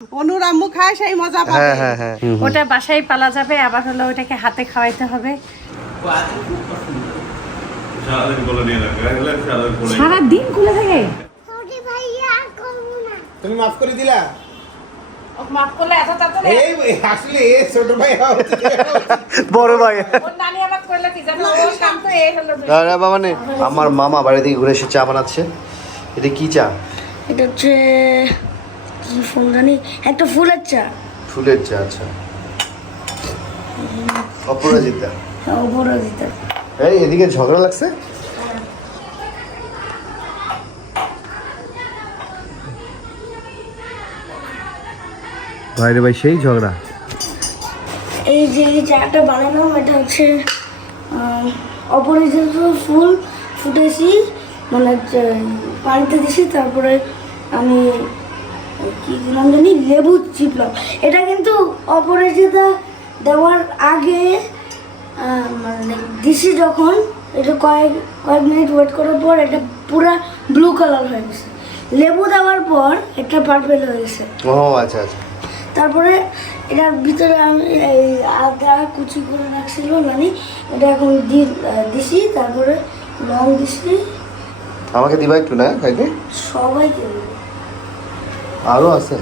অনুর আম্মু খায় সেই মজা পাবে। হ্যাঁ হ্যাঁ হ্যাঁ ওটা বাসায় পালা যাবে, আবার হলো ওটাকে হাতে খাওয়াইতে হবে। সারাদিন খুলে থাকে। তুমি মাফ করে দিলা? মাফ করলে এত তাড়াতাড়ি এই আসলে এই ছোট ভাই বড় ভাই ওর নানি আবার কইলো কি জানো, ওর কাম তো এই হলো। আরে বাবা নে, আমার মামা বাড়ি থেকে ঘুরে এসে চা বানাচ্ছে। এটা কি চা? এটা হচ্ছে কি ফুল জানি, একটা ফুলের চা। ফুলের চা, আচ্ছা। অপরাজিতা, অপরাজিতা। এই এদিকে ঝগড়া লাগছে। ভাইরে ভাই সেই ঝগড়া। এই যে এই চাটা বানালাম, এটা হচ্ছে অপরাজিতা ফুল ফুটেছি, মানে পানিতে দিছি, তারপরে আমি কি নাম জানি লেবু চিপলাম। এটা কিন্তু অপরাজিতা দেওয়ার আগে মানে দিছি যখন, এটা কয়েক মিনিট ওয়েট করার পর এটা পুরো ব্লু কালার হয়ে গেছে। লেবু দেওয়ার পর এটা পার্পল হয়ে গেছে। ও আচ্ছা আচ্ছা। তারপরে এটার ভিতরে আমি এই আদা কুচি করে রাখছিল মানে এটা এখন দিছি, তারপরে লং দিছি। আমাকে দিবা একটু না খাইতে? সবাইকে দেবো। আরো আছে?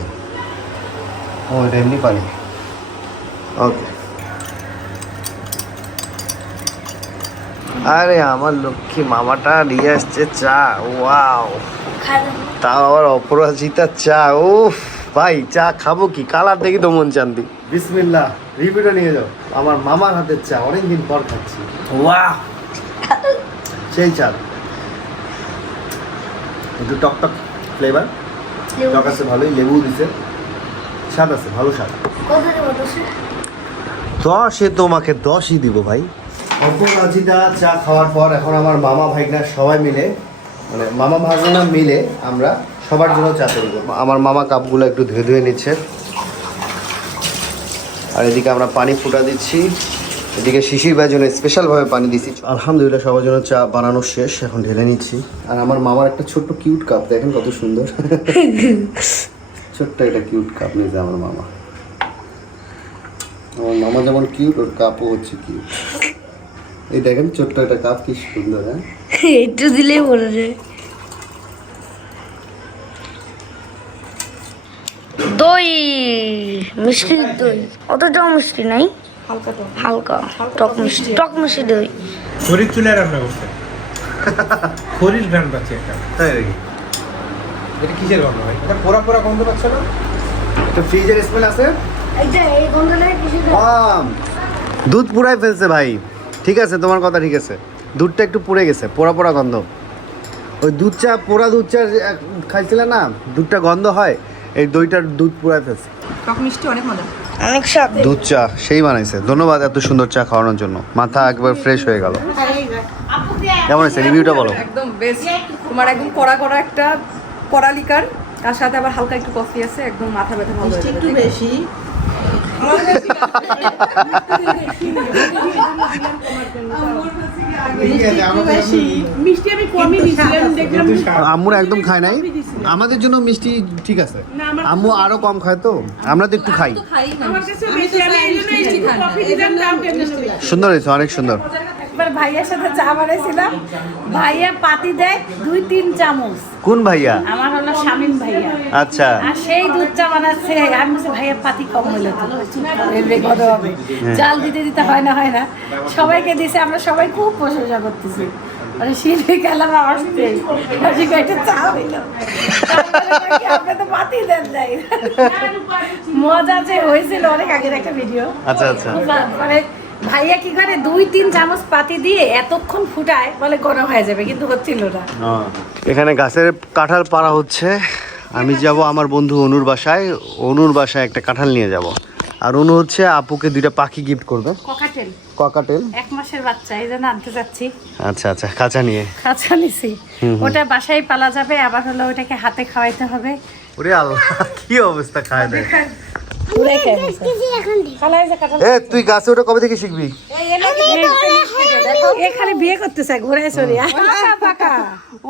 ও এটা এমনি পানি। ওকে। আরে আমার লক্ষ্মী মামাটা নিয়ে আসছে চা। ওয়াও, খাবেন? তাও আবার অপরাজিতা চা। উফ ভাই, চা খাবো কি, কালার দেখি তো মন শান্তি। বিসমিল্লাহ, রিপিটও নিয়ে যাও। আমার মামার হাতের চা অনেকদিন পর খাচ্ছি। ওয়াও, সেই চা। একটু টকটক ফ্লেভার, টক আছে ভালোই, লেবু দিছে, স্বাদ আছে, ভালো স্বাদ। কত দেবো দোষে? 10-এ তোমাকে 10ই দিব ভাই। অপরাজিতা চা খাওয়ার পর এখন আমার মামা ভাইগনা সবাই মিলে, মানে মামা ভাগনা মিলে আমরা সবার জন্য চা তৈরি করবো। আমার মামা কাপগুলো একটু ধুয়ে ধুয়ে নিচ্ছে, আর এদিকে আমরা পানি ফুটা দিচ্ছি। এদিকে শিশির ভাইয়ের জন্য স্পেশালভাবে পানি দিচ্ছি। আলহামদুলিল্লাহ সবার জন্য চা বানানো শেষ, এখন ঢেলে নিচ্ছি। আর আমার মামার একটা ছোট্ট কিউট কাপ, দেখেন কত সুন্দর। ছোট্ট একটা কিউট কাপ নিয়েছে আমার মামা। আমার মামা যেমন কিউট, ওর কাপও হচ্ছে কিউট। এই দেখেন ছোট্ট একটা কাপ, কি সুন্দর। হ্যাঁ, একটু দিলেই বলে যায়। দই, মিষ্টি দই, অতটাও মিষ্টি নাই, হালকা টক মিষ্টি, টক মিষ্টি দই। খড়ির চুলায় রান্না করছে, খড়ির ঘ্রাণ পাচ্ছে এটা। তাই নাকি? এটা কিসের গন্ধ ভাই? এটা পোড়া পোড়া গন্ধ পাচ্ছ না? একটা ফ্রিজের স্মেল আছে। এইটা এই গন্ধটা কিছু দুধ পুরাই ফেলছে ভাই। ঠিক আছে, তোমার কথা ঠিক আছে, দুধটা একটু পুড়ে গেছে, পোড়া পোড়া গন্ধ। ওই দুধ চা, পোড়া দুধ চা খাইছিলে না, দুধটা গন্ধ হয়, এই দইটার দুধ পুরাই ফেলছে। টক মিষ্টি অনেক মজা। অনেক স্বাদ। দুধ চা সেই বানাইছে। ধন্যবাদ এত সুন্দর চা খাওয়ানোর জন্য, মাথা একবার ফ্রেশ হয়ে গেল। কেমন আছে রিভিউটা বলো? একদম বেস্ট। তোমার একদম কড়া একটা কড়া লিকার, তার সাথে আবার হালকা একটু কফি আছে, একদম মাথা ব্যথা ভালো হয়ে যাবে। একটু বেশি মিষ্টি আমি কমই দিয়েছিলাম, দেখলাম আম্মুর একদম খায় নাই, আমাদের জন্য মিষ্টি ঠিক আছে। আম্মু আরো কম খায় তো, আমরা তো একটু খাই। আমার কাছে বেশি, আমি এইজন্য একটু কফি দিলাম, দাম কেন নেবে। সুন্দর হয়েছে, অনেক সুন্দর। একবার ভাইয়ার সাথে চা বানাইছিলাম, ভাইয়া পাতি দেয় 2-3 চামচ। কোন ভাইয়া? আমার হলো শামিম ভাইয়া। আচ্ছা। আর সেই দুধ চা বানাচ্ছে, আমি বলছি ভাইয়া পাতি কম হইলো তো, রেকর্ড হবে। জাল দিতে দিতে হয় না সবাইকে দিছে, আমরা সবাই খুব প্রশংসা করতেছি। মানে শিল্পী গেলাম আমার একটা চা হইলো, আপনি তো পাতি দেন যাই। মজা যে হয়েছিল, অনেক আগের একটা ভিডিও। আচ্ছা আচ্ছা। মানে ভাইয়া কি করে 2-3 চামচ পাতি দিয়ে এতক্ষণ ফুটায়, বলে গরম হয়ে যাবে, কিন্তু হচ্ছিল না। এখানে গাছের কাঁঠাল পাড়া হচ্ছে। আমি যাব আমার বন্ধু অনুর বাসায়, অনুর বাসায় একটা কাঁঠাল নিয়ে যাব। আর অনু হচ্ছে আপুকে 2টা পাখি গিফট করবে। ককাটেল, ককাটেল 1 মাসের বাচ্চা, এই জন্য আনতে যাচ্ছি। আচ্ছা আচ্ছা, খাঁচা নিয়ে। খাঁচা নিছি, ওটা বাসায় পালা যাবে, আবার হলো ওটাকে হাতে খাওয়াইতে হবে। ওরে আল্লাহ, কি অবস্থা, খায় দেয়। পুরাই খাই ফেলছে। খালাই যে কাঁঠাল। এ তুই গাছে ওটা কবে থেকে শিখবি? এখানে বিয়ে করতে চাই ঘুরে সরিয়া পাকা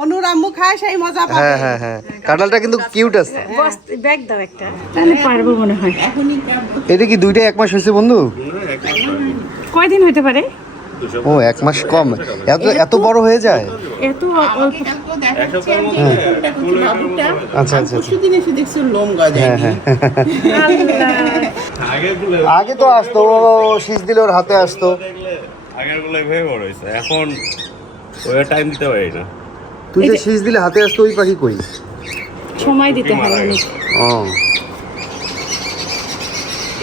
অনুর আম্মু খায় সেই মজা পাবে। হ্যাঁ হ্যাঁ হ্যাঁ, কাঁঠালটা কিন্তু কিউট আছে। ব্যাগ দাও একটা তাহলে পারবো মনে হয়। এটা কি দুইটাই 1 মাস হয়েছে বন্ধু? কয়দিন হইতে পারে? ও 1 মাস কম, এত এত বড় হয়ে যায়? এত অল্প। আচ্ছা আচ্ছা আচ্ছা। কিছুদিন এসে দেখছি ওর লোম গজায়। হ্যাঁ হ্যাঁ, আগে তো আসতো, ও শীষ দিলে ওর হাতে আসতো। আগের গুলো ভেবে বড় হয়েছে, এখন ওই টাইম দিতে পারি না। তুই যে শীষ দিলে হাতে আসতো, ওই পাখি কই? সময় দিতে হয় অনেক। ও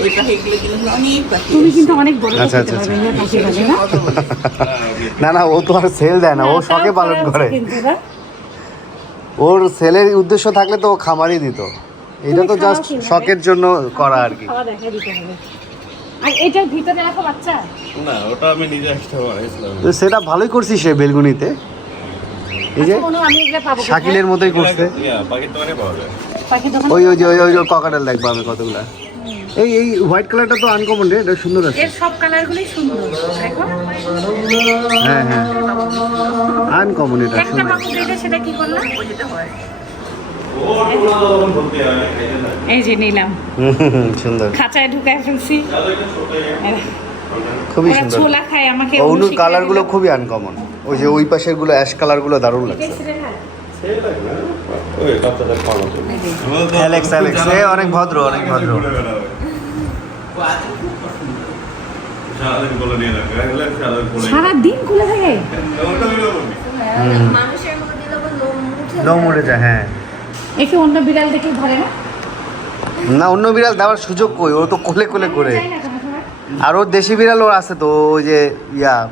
ওই পাখিগুলো কিন্তু অনেক পাখি। তুমি কিন্তু অনেক বড় আচ্ছা, করতে আচ্ছা, পারবে না পাখি পালে না? না না, ও তো আর সেল দেয় না, ও শখে পালন করে। কিন্তু না? ওর সেলের উদ্দেশ্য থাকলে তো ও খামারই দিত, এটা তো জাস্ট শখের জন্য করা আর কি। খাওয়া দেখা দিতে হবে। আর এটার ভিতরে রাখো বাচ্চা। না, ওটা আমি নিজে একটা বানাইছিলাম। তো সেটা ভালোই করছিস সে বেলগুনিতে, এই যে আচ্ছা, মনে হয় আমি এগুলো পাবো কোথায়? শাকিলের মতোই করছে। পাখির দোকানে পাওয়া যায়। পাখির দোকানে? ওই ওই যে ওই ককাটেল দেখবো আমি কতগুলা। এই এই হোয়াইট কালারটা তো আনকমন রে, এটা সুন্দর আছে। এর সব কালারগুলোই সুন্দর দেখো। হ্যাঁ হ্যাঁ, আনকমন, এটা একটা সুন্দর। পাখি দিলে সেটা কি করলাম? এই যে নিলাম, সুন্দর, খাঁচায় ঢুকায় ফেলছি। খুবই ওরা সুন্দর। ছোলা খায় আমাকে। অনুর কালার গুলো খুবই আনকমন, ওই যে ওই পাশের গুলো অ্যাশ কালার গুলো দারুণ লাগছে। ওই বাচ্চাদের খাওয়ানো অ্যালেক্স অ্যালেক্স এ অনেক ভদ্র, অনেক ভদ্র। সারাদিন বলে নিয়ে রাখবে, সারাদিন বলে সারাদিন খুলে থাকে। লোম উড়ে যায়, হ্যাঁ। একে অন্য বিড়াল দেখে ধরে না? না, অন্য বিড়াল দেওয়ার সুযোগ কই, ও তো কোলে কোলে করে। তাই না কোনো সময়? আর ওর দেশি বিড়াল ওর আছে তো, ওই যে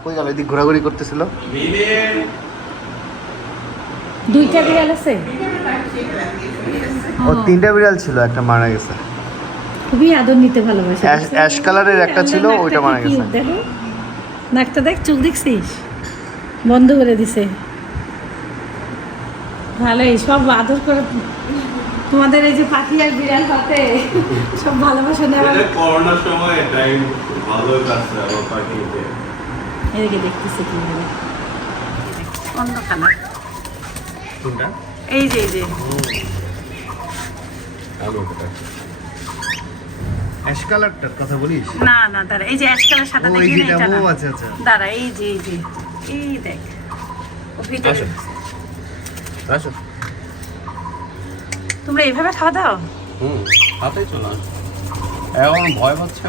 কই গেল, এদিক ঘোরাঘুরি করতেছিল। দুইটা বিড়াল আছে? ও 3টা বিড়াল ছিল, একটা মারা গেছে। খুবই আদর নিতে ভালোবাসে। অ্যাশ কালারের একটা ছিল, ওইটা মারা গেছে। দেখো নাকটা দেখ, চোখ দেখছিস বন্ধ করে দিছে। ভালোই সব আদর করে তোমাদের এই যে পাখি আর বিড়াল হাতে সব ভালোবাসা নেওয়া। করোনার সময় টাইম ভালো কাটছে আমার পাখিতে। এদিকে দেখতেছে কিভাবে অন্য কালার। কোনটা? এই যে আমি ওটা অ্যাশ কালারটার কথা বলিস? না না দাঁড়া, এই যে অ্যাশ কালার সাদা ও, এই দেখি না যেটা, এটা না। ও আচ্ছা আচ্ছা। দাঁড়া, এই যে এই দেখ ও ভিতরে। আসো। আসো। তোমরা এইভাবে খাওয়া দাও? হাতেই চলে আসো। এখন ভয় পাচ্ছে,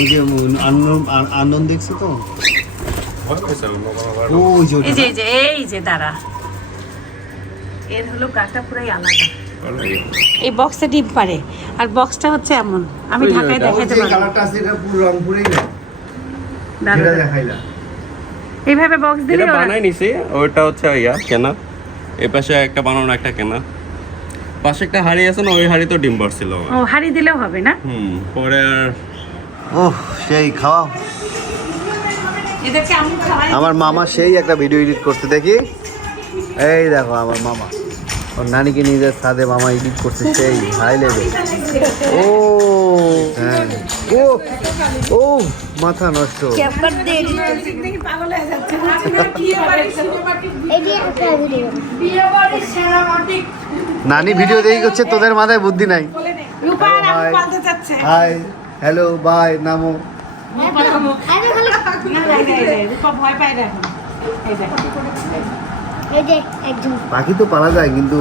এই যে আনন্দ দেখছো তো, ভয় পাইছে অন্য কোনো বার। ও ওই যে এই যে দাঁড়া, এর হলো গাটা পুরাই আলাদা। এই বক্সে ডিম পারে, আর বক্সটা হচ্ছে এমন, আমি ঢাকায় দেখাতে পারবো। কালারটা আছে, এটা পুরো রংপুরেই না, দাঁড়া, এটা দাঁড়া। দেখাইলা। এইভাবে বক্স দিলে এটা ওরা- বানাই নিছি, ওইটা হচ্ছে কেনা। এই পাশে একটা বানানো, একটা কেনা। পাশে একটা হাড়ি আছে না, ওই হাড়ি তো ডিম পারছিল। ও হাড়ি দিলেও হবে না? পরে আর ওহ, সেই খাওয়া। এদেরকে আমি খাওয়াই। আমার মামা সেই একটা ভিডিও এডিট করতে দেখি, এই দেখো আমার মামা ওর নানিকে নিয়ে যায় ছাদে, মামা এডিট করছে সেই হাই লেভেল। ও হ্যাঁ, ও ও মাথা নষ্ট। পাগল হয়ে যাচ্ছে। নানি ভিডিও দেখি করছে, তোদের মাথায় বুদ্ধি নাই। রূপা আর আমি Hi. পালতে যাচ্ছে। হাই, হ্যালো, বাই, নামো। রূপা ভয় পায় না এখন। এই দেখ। পাখি তো পালা যায়, কিন্তু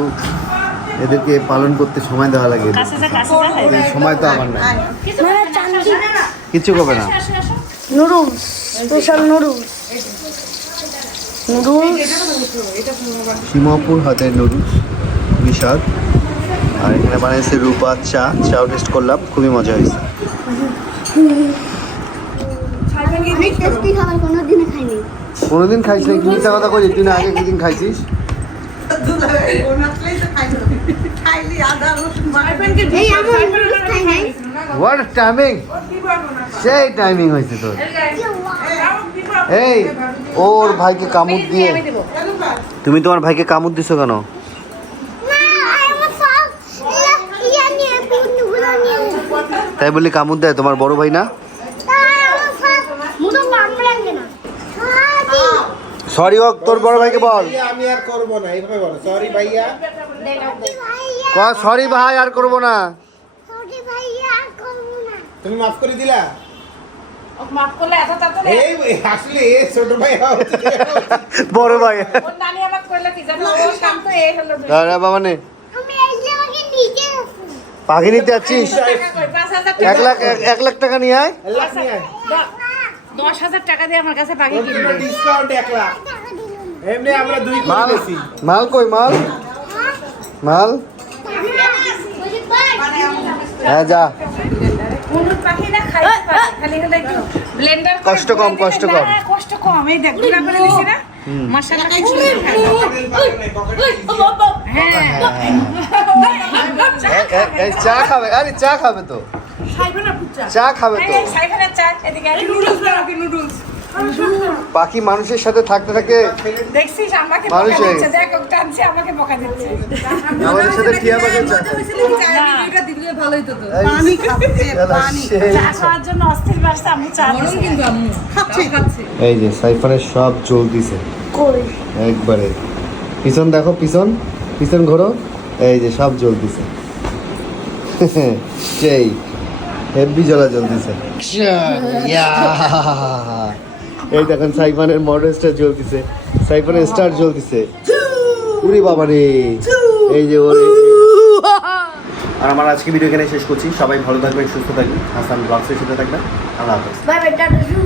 এদেরকে পালন করতে সময় দেওয়া লাগে। কাছে যা, কাছে যা। এই সময় তো আমার নাই, কিচ্ছু করবে না। Noodles, special noodles. সীমাপুর হাতের নুডলস, বিশাল। আর এখানে বানিয়েছে রূপা চাও টেস্ট করলাম, খুবই মজা হয়েছে। আমি টেস্টি খাবার কোনোদিনও খাইনি। কোনোদিন খাইছিস না? তুমি কথা কই, তুই না আগে একদিন খাইছিস? খাইলি আদা রসুন এই আমার নুডলস খাই নাই। হোয়াট টাইমিং, সেই টাইমিং হয়েছে তোর। এই ওর ভাইকে কামড় দিয়ে, তুমি তোমার ভাইকে কামড় দিছো কেন? না, আমার সব ইয়া নিয়ে পুনগুলো নিয়ে। তাই বলি কামড় দেয় তোমার বড় ভাই না? আমার সব মুটো কামড়াঙ্গে না। সরি হোক তোর বড় ভাইকে বল আমি আর করবো না এইভাবে বলো সরি ভাইয়া সরি ভাই আর করবো না তুমি মাফ করে দিলা মাফ করলে এত তাড়াতাড়ি এই আসলে এ ছোট ভাই বড় ভাই ওর নানি আমাকে কইলো কি জানো ও শান্ত এই হলো দাঁড়া বাবা নে পাখি নিতে যাচ্ছিস 1 লাখ টাকা নিয়ে আয় 10,000 টাকা দিয়ে আমার কাছে পাখি কিনবে ডিসকাউন্ট 1 লাখ এমনি আমরা 2 করে মাল বেশি মাল কই মাল মাল হ্যাঁ যা কোন পাখি না খাই খালি হলো একটু ব্লেন্ডার কষ্ট কম, কষ্ট কম। কষ্ট কম এই দেখ গুঁড়া করে দিছি না মাশাআল্লাহ কি সুন্দর খাই হ্যাঁ এই চা খাবে আরে চা খাবে তো চা খাবে তো এই সাইফানের চা এদিকে নুডলস দাও কি নুডলস পাখি মানুষের সাথে থাকতে থাকে দেখছিস আমাকে মানুষ বকা হয়ে দিচ্ছে দেখ ও টানছে আমাকে বকা দিচ্ছে আমাদের সাথে টিয়া পাখি চা ভিডিওটা দিলে ভালোই তো তো পানি খাচ্ছে পানি চা খাওয়ার জন্য অস্থির বাসতে আমি চা গরম দিছি। কিন্তু আম্মু খাচ্ছি এই যে সাইফানের সব জ্বলতিছে কই একবারে পিছন দেখো পিছন পিছন ঘোরো এই যে সব জ্বলতিছে সেই হেভি জ্বলা জ্বলতিছে এই দেখেন সাইফানের মডেল স্টার জ্বলতিছে সাইফানের স্টার জ্বলতিছে উরি বাবা রে এই যে ওরে আর আমার আজকে ভিডিও এখানে শেষ করছি সবাই ভালো থাকবেন সুস্থ থাকবেন হাসান ব্লগসের সাথে থাকবেন আল্লাহ হাফেজ বাই বাই টাটা